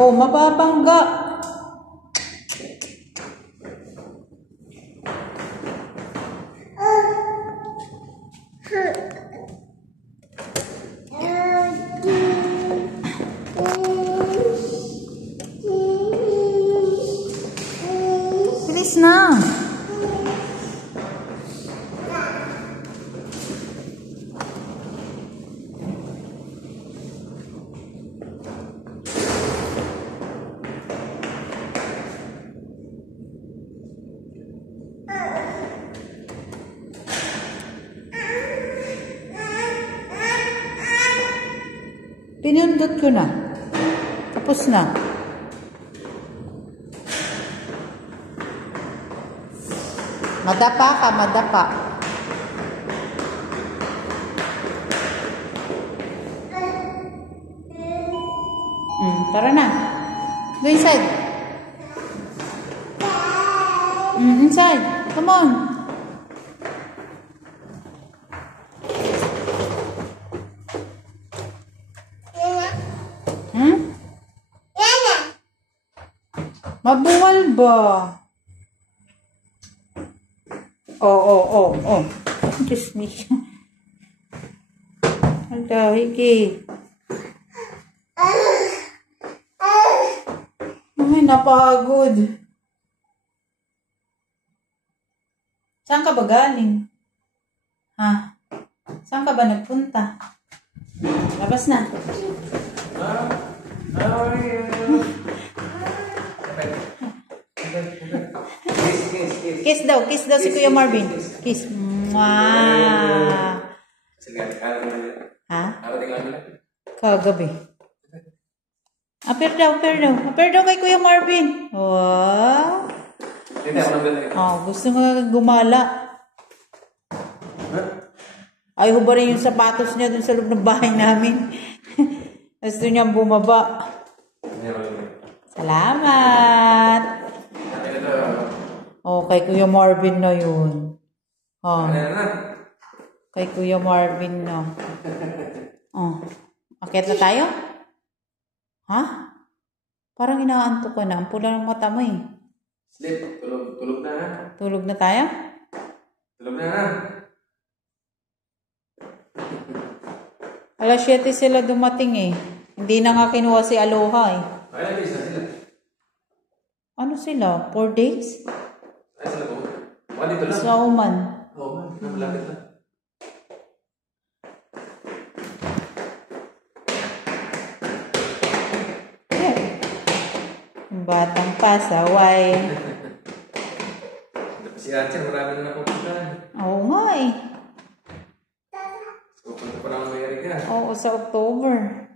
Oh, mababangga. Bilis na. Pinindot ko na. Tapos na. Madapa ka, madapa. Tara na. Go inside. Inside. Come on. Mabuwal ba? Oh. Kiss me. Ang dahiki. Ay, napagod. Saan ka ba galing? Ha? Saan ka ba nagpunta? Labas na. Kiss daw si Kuya Marvin. Kiss. Mwah. Ha? Kagabi. Apir daw kay Kuya Marvin. Wow. Gusto nga gumala. Ay, hubarin yung sapatos niya dun sa loob ng bahay namin. Gusto niya bumaba. Salamat. Kay Kuya Marvin na yun. Kay Kuya Marvin na. Akyat na tayo? Ha? Parang inaantok ka na. Ang pula ng mata mo eh. Sleep. Tulog na ha? Tulog na tayo? Tulog na ha? Alas 7 sila dumating eh. Hindi na nga kinuha si Aloha eh. Ilan days na sila? Ano sila? 4 days? Ay sila po? Dito lang? Sa Oman. Oman? Malapit na. Batang pasaway. Si Archer, marami na napupuntahan. Oo nga eh. Pupunta pa ng Amerika. Oo, sa October.